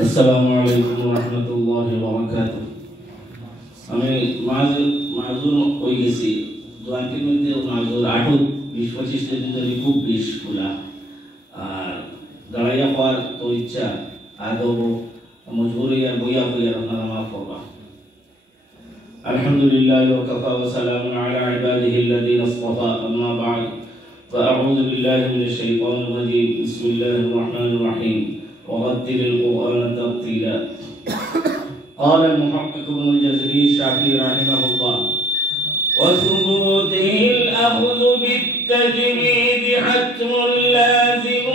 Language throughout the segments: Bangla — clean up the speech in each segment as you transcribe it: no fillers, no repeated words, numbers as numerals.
আসসালামু আলাইকুম ওয়া রাহমাতুল্লাহি ওয়া বারাকাতুহু। আমি মাজুর হয়ে গেছি দোয়ান্তির মধ্যে মাজুর 20-25 দিন ধরে খুব বিষ খোলা আর দাঁড়াইয়া পাওয়ার তো ইচ্ছা আদব মজবুরি আর বইয়া বইয়া আপনারা মাফ করবা। আলহামদুলিল্লাহ ওয়া কাফা ওয়া সালামুন আলা ইবাদিহি আল্লাযীনা ইসতাফা আম্মা বা'দ فأعوذ بالله من الشيطان الرجيم بسم الله الرحمن الرحيم ورتل القرآن ترتيلا. قال المحقق ابن الجزري الشافعي رحمه الله: وثبوته الأخذ بالتجريد حتم لازم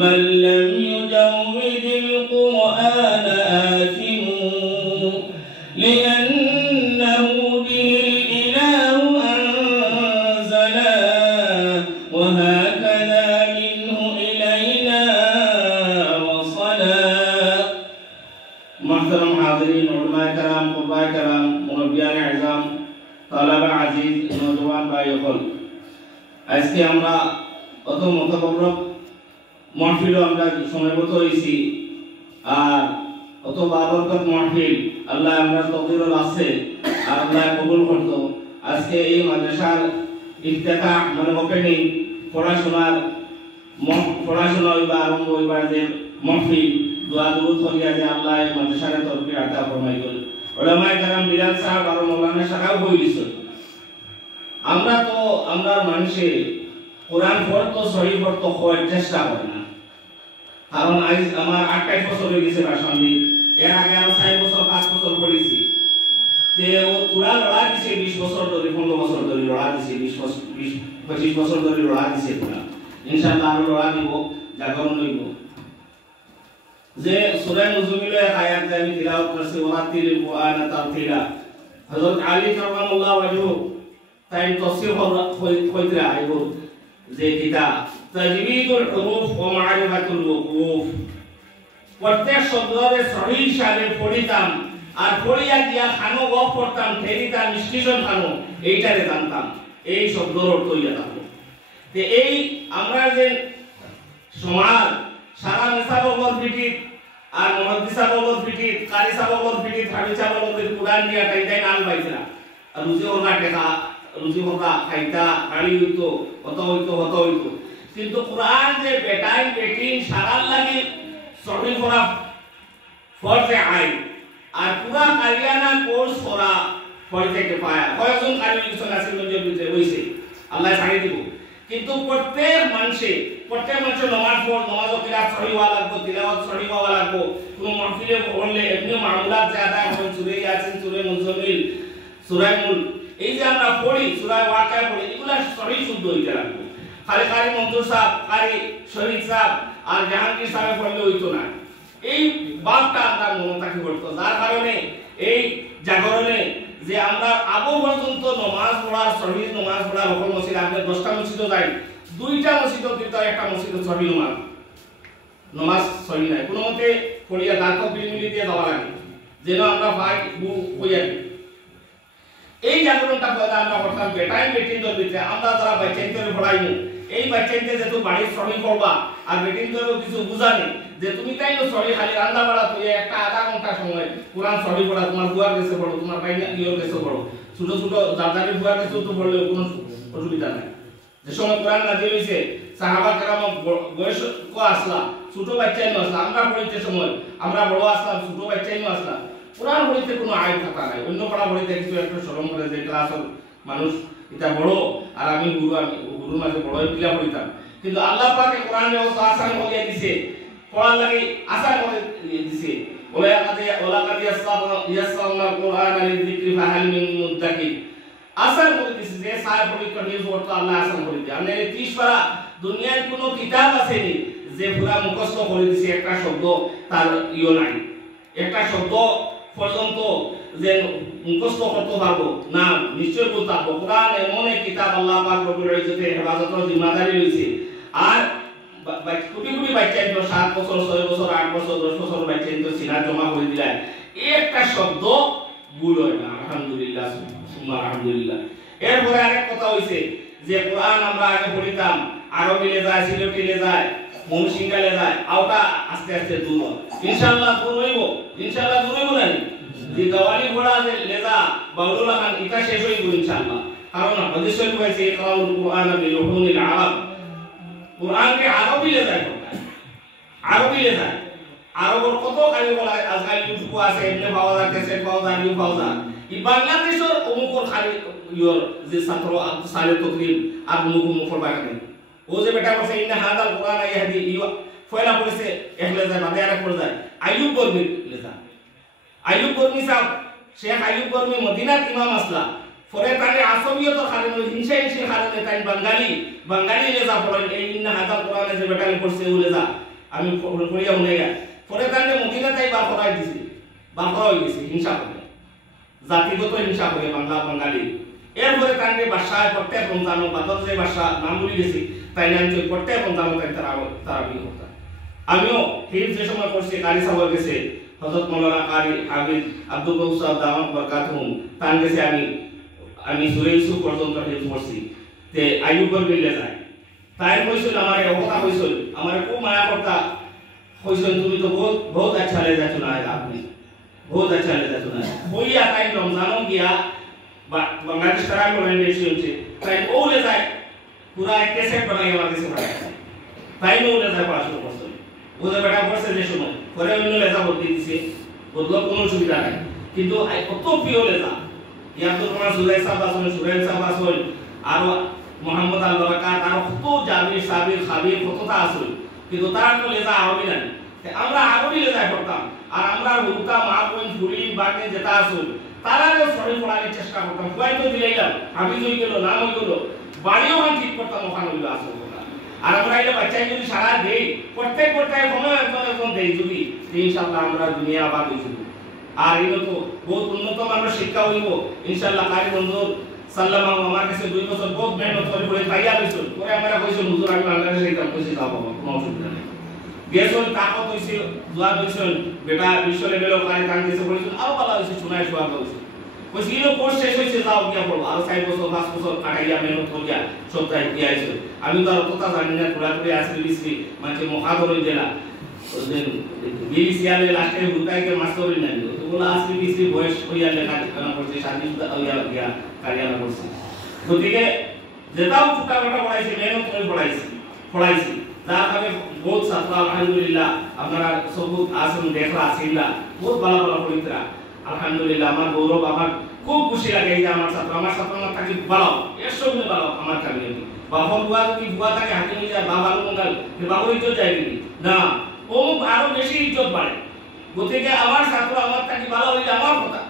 من لم يجود القرآن آثم لأنه به الإله أنزلا وهكذا منه إلينا وصلا. محترم حاضرين علماء کرام قرباء کرام মুরব্বিয়ান আযম তালাবা আজিজ নওজওয়ান ভাই সকল, আজকে আমরা অত মতবরক মাহফিল আমরা সময়মত হইছি আর অত বাবরকত মাহফিল আল্লাহ আমরা তকদিরুল আছে আর আল্লাহ কবুল করত। আজকে এই মাদ্রাসার ইফতিতাহ মানে ওপেনিং পড়াশোনা হইবা আরম্ভ হইবার যে মাহফিল দোয়া দুরূদ করিয়া যে আল্লাহ মাদ্রাসার তরফে আতা ফরমাই করেন। উলামায়ে কেরাম বিলাল সাহেব আর মাওলানা সাহেব বলিস আমরা তো আমরার মানুষে কোরআন পড়তো সহি পড়তো হয় চেষ্টা করে না, কারণ আজ আমার 28 বছর হয়ে গেছে রাসান্দি, এর আগে আমি 6 বছর 5 বছর পড়েছি যে ও তুরা লড়া দিছে 20 বছর ধরে 15 বছর ধরে লড়া দিছে 20-25 বছর ধরে লড়া দিছে পুরা। ইনশাআল্লাহ আরো লড়া দিব, জাগরণ হইব। যে সূরা মুজাম্মিলের আয়াত আমি তিলাওয়াত করছি ওয়াতিল কুরআন তারতিলা, হযরত আলী কারামাল্লাহু ওয়াজহু তাই তাফসীর কইরা আইব যে কিতাব তাজবীদুল হুরুফ ওয়া মা'রিফাতুল ওকুফ, প্রত্যেক শব্দের সহি হিসাবে পড়িতাম আর পড়িয়া গিয়া খানো গপ করতাম ফেরিতা নিষ্কৃষণ খানো এইটারে জানতাম, এই শব্দের অর্থ ইয়া থাকলো। তে এই আমরা যে সমাজ সারা মিসাবর ফিটিত আর মুহাদ্দিসা বলদ ফিটিত কারিসা বলদ ফিটিত হাদিসা বলদ কুরআন দিয়া তাইতাই নাম পাইছিলা আর রুজি ওনা টেকা রুজি ওনা খাইতা গাড়ি হইতো কত হইতো কিন্তু কুরআন যে বেটাই বেটি সারার লাগি সহি করা ফরজে আইন আর পুরা কারিয়ানা কোর্স করা ফরজে কিফায়া। কয়জন কারি কিছু আছে নজর দিতে হইছে আল্লাহ ছাড়ি দিব, কিন্তু প্রত্যেক মানুষের নামাজ কিরাত সহি হওয়া লাগবে, তিলাওয়াত সহি হওয়া লাগবে। কোন মাহফিলে পড়লে এমনি মামলাত জাদা হয়, সূরা ইয়াসিন, সূরা মুজাম্মিল, সূরা মুল, এই যে আমরা পড়ি সূরা ওয়াকিয়া পড়ি, এগুলা সহি শুদ্ধ হইতে লাগবে। খালি মনজুর সাহেব, খালি শহীদ সাহেব আর জাহাঙ্গীর সাহেব পড়লে হইতো না। এই বাপটা আমরা মনে থাকি করতো, যার কারণে এই জাগরণে যে আমরা আবু পর্যন্ত নামাজ পড়ার সহি নামাজ পড়ার সকল মসজিদ আপনি 10টা মসজিদও যাই, 2টা মসজিদের ভিতরে একটা মসজিদ সহি নামাজ সহি নাই, কোনো মতে পড়িয়া দাঁত বিলিমিলি দিয়ে দেওয়া লাগে যেন আমরা ভাই হইয়া। এই জাগরণটা পয়দা আমরা করতাম বেটাই বেটিনদের ভিতরে। আমরা যারা বাচ্চাইতে পড়াইমু এই বাচ্চাইতে যেহেতু বাড়ির সহি করবা আর বেটিনদেরও কিছু বুঝানি যে তুমি তাই না সহি খালি রান্না বাড়া তুই একটা আধা ঘন্টা সময় কোরআন সহি পড়া, তোমার বুয়ার কাছে পড়ো, তোমার বাইনা ইয়োর কাছে পড়ো, ছোট ছোট দাদারি বুয়ার কাছে তো পড়লে কোনো অসুবিধা নাই। যে সময় কোরআন নাজিল হইছে সাহাবা কেরাম বয়স কো আসলা, ছোট বাচ্চাই নো আসলা, আমরা পড়িতে সময় আমরা বড় আসলাম, ছোট বাচ্চাই নো আসলা, কোরআন পড়িতে কোনো আইন থাকা নাই। অন্য পড়া পড়িতে কিছু একটা শরম করে যে ক্লাসের মানুষ এটা বড় আর আমি গুরুর মাঝে বড় পিলা পড়িতাম, কিন্তু আল্লাহ পাকে কোরআন ব্যবস্থা আসান করে দিয়েছে, পড়ার লাগি আসান করে দিয়েছে। ওলাকাদ ইয়াসসারনা কুরআনা লিযিকরি ফাহাল মিন মুদ্দাকির, আসান করে দিয়েছে যে সাহেব পরীক্ষা নিয়ে পড়তো আল্লাহ আসান করে দিয়ে। আমরা 30 পারা দুনিয়ার কোনো কিতাব আসেনি যে পুরা মুখস্থ করে দিয়েছে, একটা শব্দ তার ইও নাই, একটা শব্দ পর্যন্ত যে মুখস্থ করতে পারবো না, নিশ্চয় বলতে পারবো। কোরআন এমন এক কিতাব আল্লাহ পাক রব্বুল ইজ্জতের হেফাজতের জিম্মাদারি রয়েছে। আর কোটি কোটি বাচ্চা 7 বছর 6 বছর 8 বছর 10 বছর বাচ্চা সিনা জমা করে দিলে একটা শব্দ ভুল হয় না। আলহামদুলিল্লাহ সুবহানাল্লাহ আলহামদুলিল্লাহ। এরপরে আরেক কথা হইছে যে কোরআন আমরা আগে পড়িতাম আরবিতে যায়, সিলেটিতে যায়, মনুসিংকালে যায় আওটা আস্তে আস্তে দূর ইনশাআল্লাহ দূর হইব না যে গাওয়ালি ঘোড়া যে লেজা বাউলুল খান এটা শেষ হইব ইনশাআল্লাহ কারণ হাদিস শরীফ আছে ইকরাউল কুরআন বিলুহুনিল আরব কুরআনকে আরবি লেজায় আরবি লেজায় আরবর কত কালি বলা আজকাল ইউটিউব আছে এমনি পাওয়া ক্যাসেট পাওয়া যায় নিউ পাওয়া যায় এই বাংলাদেশের অমুকর খালি ইয়োর যে ছাত্র সালে তকরিব আর মুখর বাগানে ও যে বেটা বসে ইন্না হাদাল কুরআন ইয়াহদি ইয়া ফয়লা পড়েছে একলে যায় বাদে আরেক পড়ে যায় আইয়ুব গরমি লেজা আইয়ুব গরমি সাহেব শেখ আইয়ুব গরমি মদিনার ইমাম আসলা পরে তারে আসমিয়ত কারণে হিংসা কারণে তাই বাঙালি লেজা পড়েন এই ইন্না হাদাল কুরআন যে বেটা পড়ছে ও লেজা আমি পড়িয়া উনে গা পরে তারে মদিনা তাই বার করাই দিছি বার করা হই গেছে হিংসা করে জাতিগত হিংসা করে বাঙালি এরপরে তারে ভাষায় প্রত্যেক রমজান বাদর যে ভাষা নাম বলি গেছি তাই না তো প্রত্যেক রমজান তাই তারা করতা আমিও ঠিক যে সময় করছি কারি সাহেব গেছে হযরত মাওলানা কারি হাফিজ আব্দুল গৌসাদ দাওয়াত বরকাতুহুম তান গেছে আমি সূরা ইউসুফ পর্যন্ত হিফজ করছি তে আইয়ুব গরমি লেজা তাই কইছিল আমারে কথা কইছিল আমারে খুব মায়া করতা কইছিল তুমি তো বহুত আচ্ছা ले जाते ना आपने बहुत अच्छा ले जाते ना कोई आता है रमजानों गया बांग्लादेश तरह को लैंग्वेज होचे তাই ও ले जाए पूरा एक कैसेट बनाई हमारे से पढ़ाया তাই ও ले जाए पढ़ाशোনা করছে ও যে বেটা পড়ছে যে সময় পরে অন্য লেজা বলতে দিছে বদল কোনো সুবিধা নাই কিন্তু কত প্রিয় লেজা ইয়া তো তোমার সুরাই সাহেব আসলে সুরাই সাহেব আসলে আর মোহাম্মদ আল বারাকাত আর কত জাবির সাবির খাবির কতটা আসলে কিন্তু তার তো লেজা আরবি না আমরা আরবি লেজায় পড়তাম আর আমরা হুকা মাহবুব ফুরিন বাকে যেটা আসল তারাও সহি পড়ার চেষ্টা করতাম হয়তো দিলাইলাম হাফিজ হই গেল নাম হই গেল বাড়িও আমি ঠিক করতাম ওখানে হইলো আসল কথা আর আমরা এটা বাচ্চাই যদি সারা দেই প্রত্যেক সময় একজন দেই যদি ইনশাআল্লাহ আমরা দুনিয়া আবাদ হইব আর এগুলো তো বহুত উন্নত মানের শিক্ষা হইব ইনশাআল্লাহ কারি বন্ধু সাল্লাল্লাহু আমার কাছে 2 বছর বহুত মেহনত করে পড়ে তাইয়া হইছিল পরে আমরা কইছিল হুজুর আমি বাংলাদেশে যাইতাম কইছি যাব কোনো অসুবিধা নেই গেছল তাকত হইছে দোয়া হইছিল বেটা বিশ্ব লেভেলে কারি কাম দিছে বলেছিল আর ভালো হইছে শুনাই শোয়া হইছে কইছি ইলো কোর্স শেষ হইছে যাও গিয়া পড়ো আর 4 বছর 5 বছর কাটাইয়া মেহনত করিয়া সপ্তাহে দিয়া আইছে আমি তো আর কথা জানি না পুরা করে আসলে বিসি মানে মহাদরই দেলা ওদের বিসিয়ালে লাস্টে হুতাইকে মাস্টারই নাই তো বলা আসলে বিসি বয়স হইয়া লেখা কেন করছে শাদি হইয়া গিয়া কারিয়ানা করছে গতিকে যেটাও টুকাটা পড়াইছে মেহনত করে পড়াইছি যার কারণে বহুত ছাত্র আলহামদুলিল্লাহ আপনারা সবুত আসন দেখলা আছিলা বহুত ভালো পবিত্রা আলহামদুলিল্লাহ আমার গৌরব আমার খুব খুশি লাগে যে আমার ছাত্র আমার থাকি ভালো এর সঙ্গে ভালো আমার কামি বাবার বুয়া যদি বুয়া থাকে হাতে নিয়ে যায় বাবা মঙ্গল বাবুর ইজ্জত যায়নি না ও আরো বেশি ইজ্জত বাড়ে গতিকে আমার ছাত্র আমার থাকি ভালো হইলে আমার কথা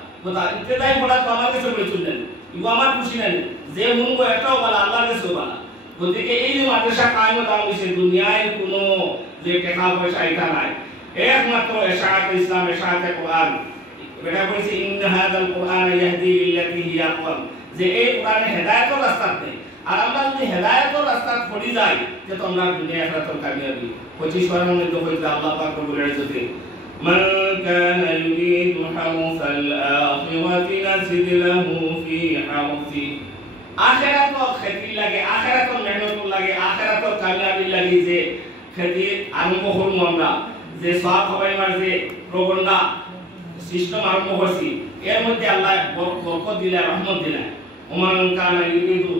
ইত্তেদাই পড়া তো আমার কাছে বলে চললেন ইগো আমার খুশি নাই যে মনগো একটাও ভালো আল্লাহর কাছেও ভালো গতিকে এই যে মাদ্রাসা কায়েম দাও হইছে দুনিয়ায় কোনো যে টাকা পয়সা এটা নাই একমাত্র ইশাআত ইসলাম ইশাআত কোরআন বেটা কইছে ইন্না হাদাল কোরআন ইয়াহদি লিল্লাতি হিয়া আকওয়াম যে এই কোরআনে হেদায়েতের রাস্তা দেয় আর আমরা যদি হেদায়েতের রাস্তা পড়ি যাই যে তোমরা দুনিয়া আখিরাতের কামিয়াবি 25 বারের মধ্যে হইছে আল্লাহ পাক রব্বুল ইজ্জতে মান কানা ইউরিদু হারসাল আখিরাতি নাজিদ লাহু ফি হারসি আখিরাত খেতি লাগে আখিরাত মেহনত লাগে আখিরাত কামিয়াবি লাগে যে খেতি আরম্ভ করব আমরা যে সওয়াব হবে মার যে প্রবন্ধা সিস্টেম আরম্ভ করছি এর মধ্যে আল্লাহ বরকত দিলা রহমত দিলা ওমান কানা ইউরিদু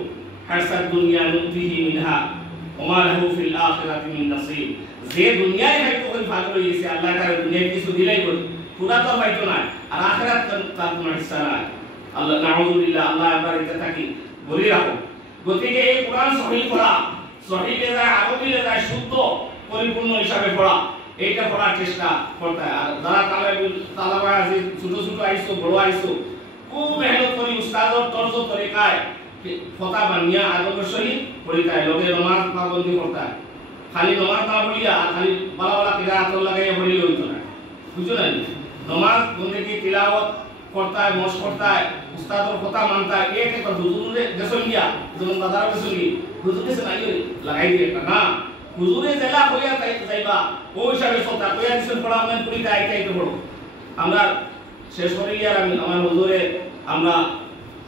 হারসাদ দুনিয়া নুতিহি মিনহা ওমা লাহু ফিল আখিরাতি মিন নসিব যে দুনিয়ায় হয়তো ওই ভালো হইছে আল্লাহ তাআলা দুনিয়ায় কিছু দিলাই বল পুরা তো হয়তো না আর আখিরাত তার কোনো হিস্সা নাই আল্লাহ নাউযুবিল্লাহ আল্লাহ আমার এটা থাকি বলি রাখো গতিকে এই কোরআন সহিহ পড়া সহিহ লেজা আরবি লেজা শুদ্ধ পরিপূর্ণ হিসাবে পড়া এইটা পড়ার চেষ্টা করতে আর যারা তালাবা আছে ছোট আইছো বড় আইছো খুব মেহনত করি উস্তাদর তর্জ তরিকায় ফতা বানিয়া আদব সহিত পড়িতায় লগে নামাজ পাবন্দি করতায় খালি নামাজ না পড়িয়া আর খালি বালা কিরাত লাগাইয়া পড়িলে হইতো না বুঝছো না নামাজ বন্দেগি তিলাওয়াত করতায় মশ করতায় উস্তাদর কথা মানতায় এক এক হুজুরে দেশন গিয়া যেমন বাজার দেশন গিয়ে হুজুরে সে নাই লাগাই দিয়ে না হুজুরে জেলা হইয়া যাইবা ওই হিসাবে সতা কইয়া দিছেন পড়া মানে পড়িতে আইতে পড়ো আমরা শেষ করে গিয়ার আমি আমার হুজুরে আমরা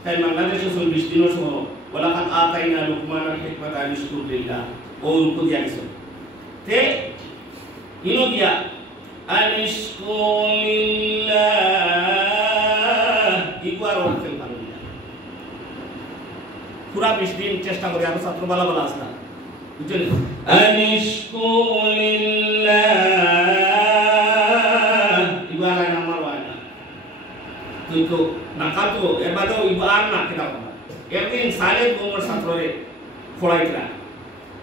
তাই বাংলাদেশে 20 দিনের শহর ওয়ালাকাত আতাইনা লুকমানাল হিকমাতা আনিশকুর লিল্লাহ ও রূপ দিয়া গেছে তে ইনো দিয়া আনিশকুলিল্লাহ ইকুয়ার অর্থে ভালো না পুরা 20 দিন চেষ্টা করি আর ছাত্র বালা বালা আসনা বুঝছেন আনিশকুলিল্লাহ ইকুয়ার নাম্বার হয় না তুই তো নাকাতো এবারও ইবার না কেনা একদিন সালে গোমর ছাত্ররে পড়াইতরা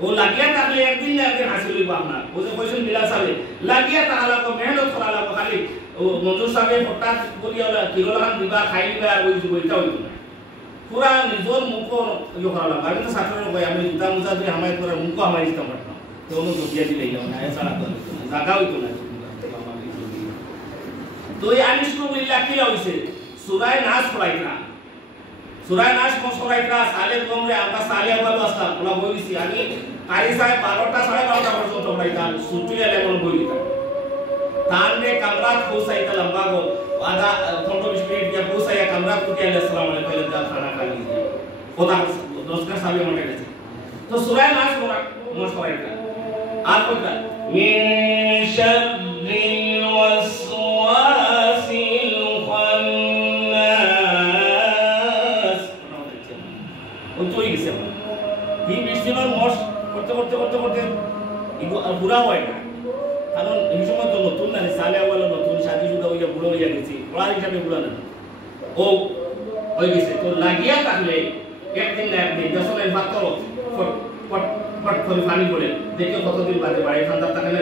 ও লাগিয়া থাকলে একদিন না একদিন হাসিল হইব আপনার ও যে কইছেন বিলাল সাহেব লাগিয়া তাহলে মেহনত করা লাগবে খালি ও মঞ্জুর সাহেব হঠাৎ করিয়া কিরোলান দিবা খাই দিবা আর ওই বইটা হইতো না পুরা নিজর মুখ ইয়ে করা লাগবে আমি তো ছাত্রের কই আমি জুতা মুজা দিয়ে আমায় করে মুখ আমার ইচ্ছা করতাম তো ওনো জপিয়া দিলে যাও না এছাড়া তো জায়গা হইতো না তো এই আনিশকুলিল্লাহ কি হইছে সূরা নাস পড়াইতরা সূরা নাস পড়াইতরা সালে তোমরে আমরা সালে আবাদ আসতাম ওলা বইছি আমি কারি সাহেব 12টা 12:30 পর্যন্ত পড়াইতাম ছুটিয়া লেভেল বই দিতাম তানরে কামরা পৌঁছাইতা লম্বা গো আধা 15-20 মিনিট দিয়া পৌঁছাইয়া কামরা কুটিয়া আসসালামু আলাইকুম কইলে যা খানা খাই দিই কথা দশটা সালে মনে গেছে তো সূরা নাস পড়াইতরা আর কইতা মিন শাররিল ওয়াসওয়াসিল খান্নাস ওই গেছে কি বিশ্বনাথ মশ করতে করতে করতে করতে ইগো বুড়া হয় না কারণ এই সময় তো নতুন না সালে আওয়ালা নতুন শাদি শুদা হইয়া বুড়ো হইয়া গেছি পড়ার হিসাবে বুড়া না ও হয়ে গেছে তো লাগিয়া থাকলে একদিন না একদিন যখন এই ভাত করো পট পট করে পানি পড়ে দেখে কতদিন বাদে বাড়ি ঠান্ডা থাকে না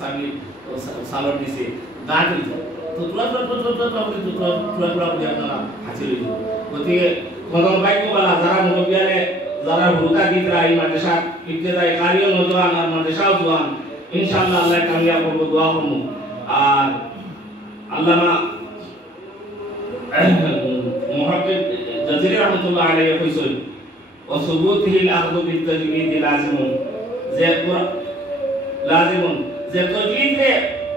সামি সালর দিছে গা হয়ে যায় তো তুলা করে আপনারা হাজির হয়ে যাবে গতিকে কোন বাইক বলা যারা মুরব্বিয়ানে যারা ভূতা গীতরা এই মাদ্রাসা ইবতেদায়ী কারিও নজওয়ান আর মাদ্রাসাও জওয়ান ইনশাআল্লাহ আল্লাহ কামিয়াব করব দোয়া করব আর আল্লামা মুহাদ্দিস জাজিরি রাহমাতুল্লাহ আলাইহি কইছেন ওয়া সুবুতিহি আল-আখযু বিত-তাজওীদ লাযিমুন যে লাযিমুন যে তাজওীদে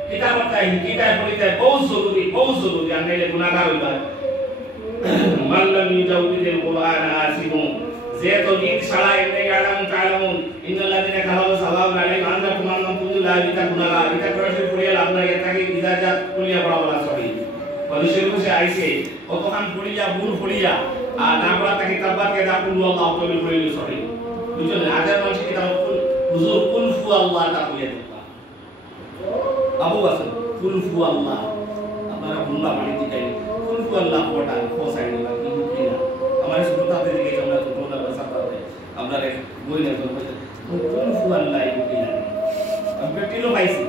কিতাবটা কিতাব পড়িতে বহুত জরুরি আনলে গুনাহগার হইবা মাল্লাম ইউজাউদিল কুরআন আসিমু যে তাজওীদ ছাড়া এমনি আলাম তাআলামুন ইন্নাল্লাযিনা কাফারু সাওয়াউন আলাইহিম আনজাকুম আম কুনতুম লা তাকুনালা এটা করে পড়িয়া লাভ নাই এটাকে ইজাজাত পড়িয়া পড়া বলা সহি পরিশের বসে আইছে কতখান পড়িয়া ভুল পড়িয়া আর না পড়া তাকে তাবাকে দা কুল আল্লাহু তাআলা পড়িলে সহি বুঝলেন আজার মানুষ কিতাব হুজুর কুল ফু আল্লাহ তা পড়িয়া দেবা আবু হাসান কুল ফু আল্লাহ আপনারা ভুলবা পানি দিতে কুল ফু আল্লাহ পড়া কোসাই না কি না আমার সুরতাতে দিকে আমরা সুরতা সাথে আমরা বই না কুল ফু আল্লাহ এই কি না আমি পেটিলো পাইছি